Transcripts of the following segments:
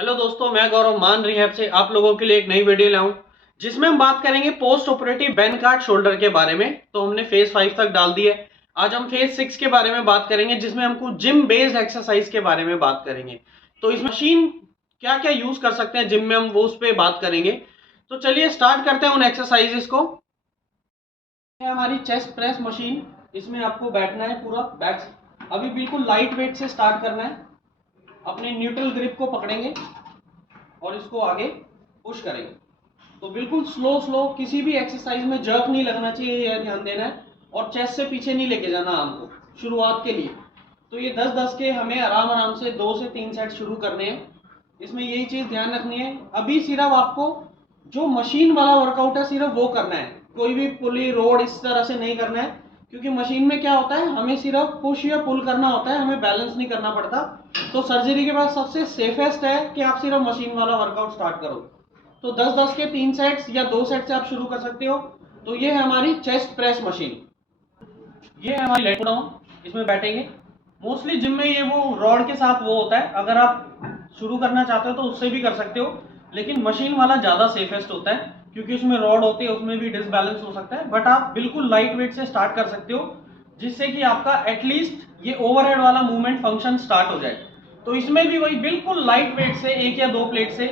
Hello दोस्तों, मैं गौरव मान रिहैब से आप लोगों के लिए एक नई वीडियो लाऊं जिसमें हम बात करेंगे पोस्ट ऑपरेटिव बेनकार्ड शोल्डर के बारे में। तो हमने फेज 5 तक डाल दी है। आज हम फेज 6 के बारे में बात करेंगे जिसमें हमको जिम बेस्ड एक्सरसाइज के बारे में बात करेंगे। तो इस मशीन क्या क्या यूज कर सकते हैं जिम में, हम वो उस पर बात करेंगे। तो चलिए स्टार्ट करते हैं उन एक्सरसाइजेस को। है हमारी चेस्ट प्रेस मशीन। इसमें आपको बैठना है पूरा बैक। अभी बिल्कुल लाइट वेट से स्टार्ट करना है। अपने न्यूट्रल ग्रिप को पकड़ेंगे और इसको आगे पुश करेंगे। तो बिल्कुल स्लो स्लो, किसी भी एक्सरसाइज में जर्क नहीं लगना चाहिए, यह ध्यान देना है। और चेस्ट से पीछे नहीं लेके जाना हमको शुरुआत के लिए। तो ये 10-10 के हमें आराम आराम से 2 से 3 सेट शुरू करने हैं। इसमें यही चीज ध्यान रखनी है, अभी सिर्फ आपको जो मशीन वाला वर्कआउट है सिर्फ वो करना है। कोई भी पुली रोड इस तरह से नहीं करना है, क्योंकि मशीन में क्या होता है, हमें सिर्फ पुश या पुल करना होता है, हमें बैलेंस नहीं करना पड़ता। तो सर्जरी के बाद सबसे सेफेस्ट है कि आप सिर्फ मशीन वाला वर्कआउट स्टार्ट करो। तो 10-10 के 3 सेट्स या 2 सेट से आप शुरू कर सकते हो। तो ये है हमारी चेस्ट प्रेस मशीन। ये है हमारी लेट डाउन। इसमें बैठेंगे। मोस्टली जिम में ये वो रॉड के साथ वो होता है, अगर आप शुरू करना चाहते हो तो उससे भी कर सकते हो, लेकिन मशीन वाला ज़्यादा सेफेस्ट होता है क्योंकि उसमें रॉड होती है, उसमें भी डिसबैलेंस हो सकता है। बट आप बिल्कुल लाइट वेट से स्टार्ट कर सकते हो जिससे कि आपका एटलीस्ट ये ओवरहेड वाला मूवमेंट फंक्शन स्टार्ट हो जाए। तो इसमें भी वही बिल्कुल लाइट वेट से 1 या 2 प्लेट से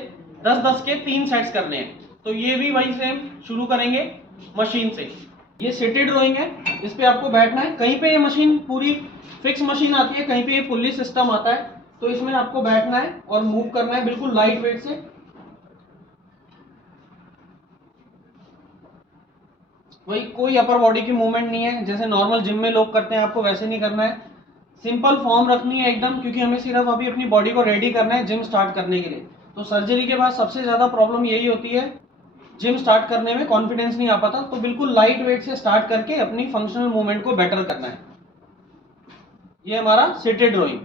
10-10 के 3 सेट्स करने हैं। तो ये भी वही सेम शुरू करेंगे मशीन से। ये सिटेड रोइंग है, इस पे आपको बैठना है। कहीं पे ये मशीन पूरी फिक्स मशीन आती है, कहीं पे ये पुल्ली सिस्टम आता है। तो इसमें आपको बैठना है और मूव करना है बिल्कुल लाइट वेट से। वही कोई अपर बॉडी की मूवमेंट नहीं है, जैसे नॉर्मल जिम में लोग करते हैं, आपको वैसे नहीं करना है। सिंपल फॉर्म रखनी है एकदम, क्योंकि हमें सिर्फ अभी अपनी बॉडी को रेडी करना है जिम स्टार्ट करने के लिए। तो सर्जरी के बाद सबसे ज़्यादा प्रॉब्लम यही होती है, जिम स्टार्ट करने में कॉन्फिडेंस नहीं आ पाता। तो बिल्कुल लाइट वेट से स्टार्ट करके अपनी फंक्शनल मूवमेंट को बेटर करना है। ये हमारा सिटेड रोइंग।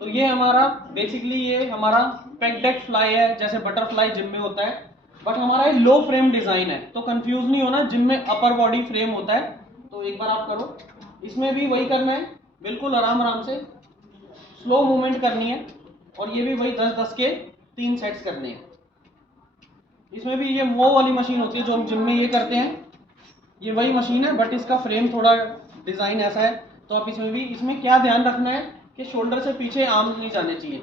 तो ये हमारा बेसिकली ये हमारा पेग डेक फ्लाई है, जैसे बटरफ्लाई जिम में होता है, बट हमारा ये लो फ्रेम डिजाइन है। तो कंफ्यूज नहीं होना, जिम में अपर बॉडी फ्रेम होता है। तो एक बार आप करो, इसमें भी वही करना है, बिल्कुल आराम आराम से स्लो मूवमेंट करनी है। और ये भी वही 10-10 के 3 सेट्स करने हैं। इसमें भी ये वो वाली मशीन होती है जो हम जिम में ये करते हैं, ये वही मशीन है, बट इसका फ्रेम थोड़ा डिजाइन ऐसा है। तो आप इसमें क्या ध्यान रखना है कि शोल्डर से पीछे आर्म नहीं जाने चाहिए।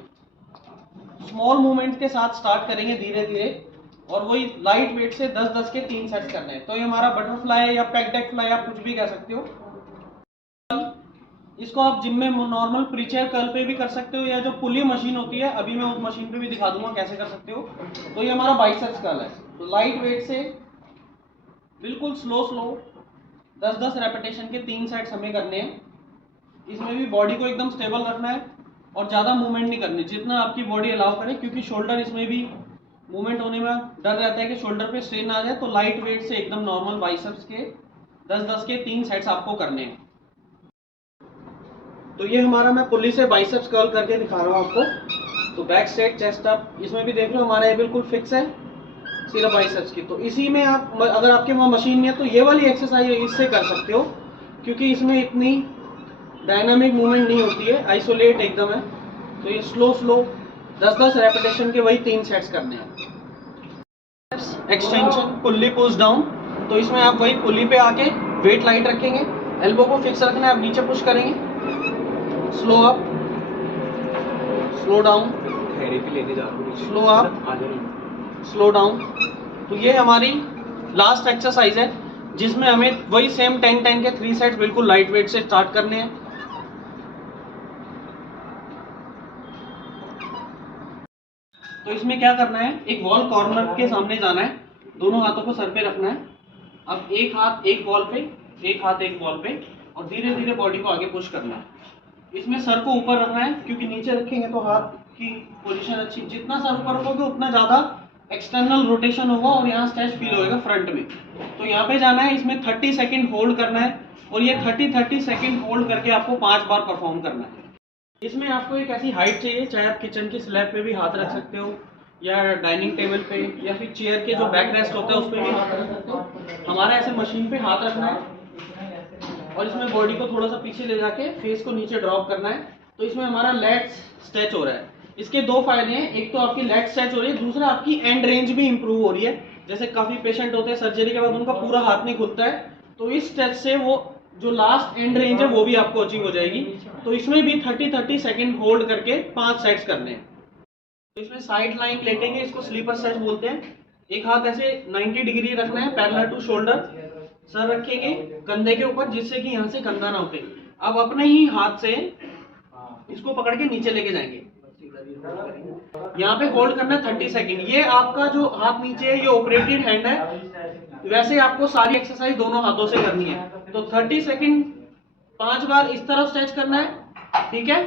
स्मॉल मूवमेंट के साथ स्टार्ट करेंगे धीरे धीरे, और वही लाइट वेट से 10-10 के 3 सेट्स करने हैं। तो ये हमारा बटरफ्लाई या पेग डेक फ्लाई, आप कुछ भी कह सकते हो। इसको आप जिम में नॉर्मल प्रीचेयर कर्ल पे भी कर सकते हो, या जो पुली मशीन होती है, अभी मैं उस मशीन पे भी दिखा दूंगा कैसे कर सकते हो। तो ये हमारा बाइसेप्स कर्ल है। तो लाइट वेट से बिल्कुल स्लो स्लो 10-10 रेपिटेशन के 3 सेट्स हमें करने हैं। इसमें भी बॉडी को एकदम स्टेबल रखना है और ज़्यादा मूवमेंट नहीं करनी, जितना आपकी बॉडी अलाउ करे, क्योंकि शोल्डर इसमें भी मूवमेंट होने में डर रहता है कि शोल्डर पे स्ट्रेन आ जाए। तो लाइट वेट से एकदम नॉर्मल बाइसेप्स के 10-10 के 3 सेट्स आपको करने हैं। तो ये हमारा, मैं पुल्ली से बाइसेप्स कर्ल करके दिखा रहा हूँ आपको। तो बैक स्ट्रेट चेस्ट अप, इसमें भी देख लो हमारा ये बिल्कुल फिक्स है सिर्फ बाइसेप्स की। तो इसी में आप, अगर आपके वहाँ मशीन नहीं है तो ये वाली एक्सरसाइज इससे कर सकते हो, क्योंकि इसमें इतनी डायनामिक मूवमेंट नहीं होती है, आइसोलेट एकदम है। तो ये स्लो स्लो 10-10 रेपिटेशन के वही 3 सेट्स करने हैं। Extension pulley push down. तो इसमें आप वही पुल्ली पे आके वेट लाइट रखेंगे, एल्बो को फिक्स रखना है, आप नीचे पुश करेंगे, slow up slow down, slow up slow down. तो ये हमारी लास्ट एक्सरसाइज है जिसमें हमें वही सेम 10-10 के 3 सेट्स बिल्कुल लाइट वेट से स्टार्ट करने हैं। तो इसमें क्या करना है, एक वॉल कॉर्नर के सामने जाना है, दोनों हाथों को सर पे रखना है। अब एक हाथ एक वॉल पे, एक हाथ एक वॉल पे, और धीरे धीरे बॉडी को आगे पुश करना है। इसमें सर को ऊपर रखना है, क्योंकि नीचे रखेंगे तो हाथ की पोजीशन अच्छी, जितना सर ऊपर रखोगे उतना ज़्यादा एक्सटर्नल रोटेशन होगा और यहाँ स्ट्रेच फील होएगा फ्रंट में। तो यहाँ पे जाना है, इसमें 30 सेकेंड होल्ड करना है, और ये 30 सेकेंड होल्ड करके आपको 5 बार परफॉर्म करना है। इसमें आपको एक ऐसी हाइट चाहिए, चाहे आप किचन की स्लैब पे भी हाथ रख सकते हो, या डाइनिंग टेबल पे, या फिर चेयर के जो बैक रेस्ट होता है उस पर भी हाथ रख सकते हो। हमारा ऐसे मशीन पे हाथ रखना है, और इसमें बॉडी को थोड़ा सा पीछे ले जाके फेस को नीचे ड्रॉप करना है। तो इसमें हमारा लेग्स स्ट्रेच हो रहा है। इसके दो फायदे हैं, एक तो आपकी लेग स्ट्रेच हो रही है, दूसरा आपकी एंड रेंज भी इंप्रूव हो रही है। जैसे काफी पेशेंट होते हैं सर्जरी के बाद उनका पूरा हाथ नहीं खुलता है, तो इस स्ट्रेच से वो जो लास्ट एंड रेंज है वो भी आपको अचीव हो जाएगी। तो इसमें भी 30 सेकंड होल्ड करके 5 सेट्स करने हैं। तो इसमें साइड लाइन लेटेंगे, इसको स्लीपर स्ट्रेच बोलते हैं। एक हाथ ऐसे 90 डिग्री रखना है पैरेलल टू शोल्डर, सर रखेंगे कंधे के ऊपर जिससे कि यहाँ से कंधा ना उठे। अब अपने ही हाथ से इसको पकड़ के नीचे लेके जाएंगे, यहाँ पे होल्ड करना है 30 सेकंड। ये आपका जो हाथ नीचे है ये ऑपरेटेड हैंड है, वैसे आपको सारी एक्सरसाइज दोनों हाथों से करनी है। तो 30 सेकंड 5 बार इस तरफ स्ट्रेच करना है, ठीक है।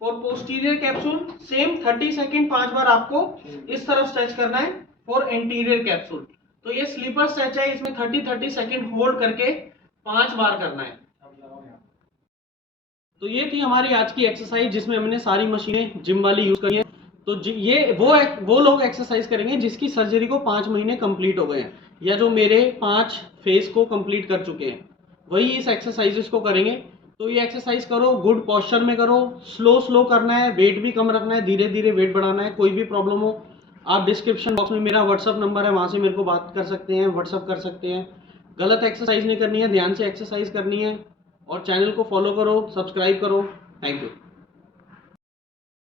For posterior capsule same 30 second 5 बार आपको इस तरफ स्ट्रेच करना है फॉर एंटीरियर कैप्सूल। तो ये स्लीपर स्ट्रेच है, इसमें 30 सेकंड होल्ड करके 5 बार करना है। तो ये थी हमारी आज की एक्सरसाइज जिसमें हमने सारी मशीनें जिम वाली यूज करी है। तो ये वो लोग एक्सरसाइज करेंगे जिसकी सर्जरी को 5 महीने कंप्लीट हो गए हैं, या जो मेरे 5 फेज को कंप्लीट कर चुके हैं, वही इस एक्सरसाइजेस को करेंगे। तो ये एक्सरसाइज करो, गुड पोस्चर में करो, स्लो करना है, वेट भी कम रखना है, धीरे धीरे वेट बढ़ाना है। कोई भी प्रॉब्लम हो आप डिस्क्रिप्शन बॉक्स में मेरा व्हाट्सअप नंबर है, वहाँ से मेरे को बात कर सकते हैं, व्हाट्सअप कर सकते हैं। गलत एक्सरसाइज नहीं करनी है, ध्यान से एक्सरसाइज करनी है। और चैनल को फॉलो करो, सब्सक्राइब करो। Thank you.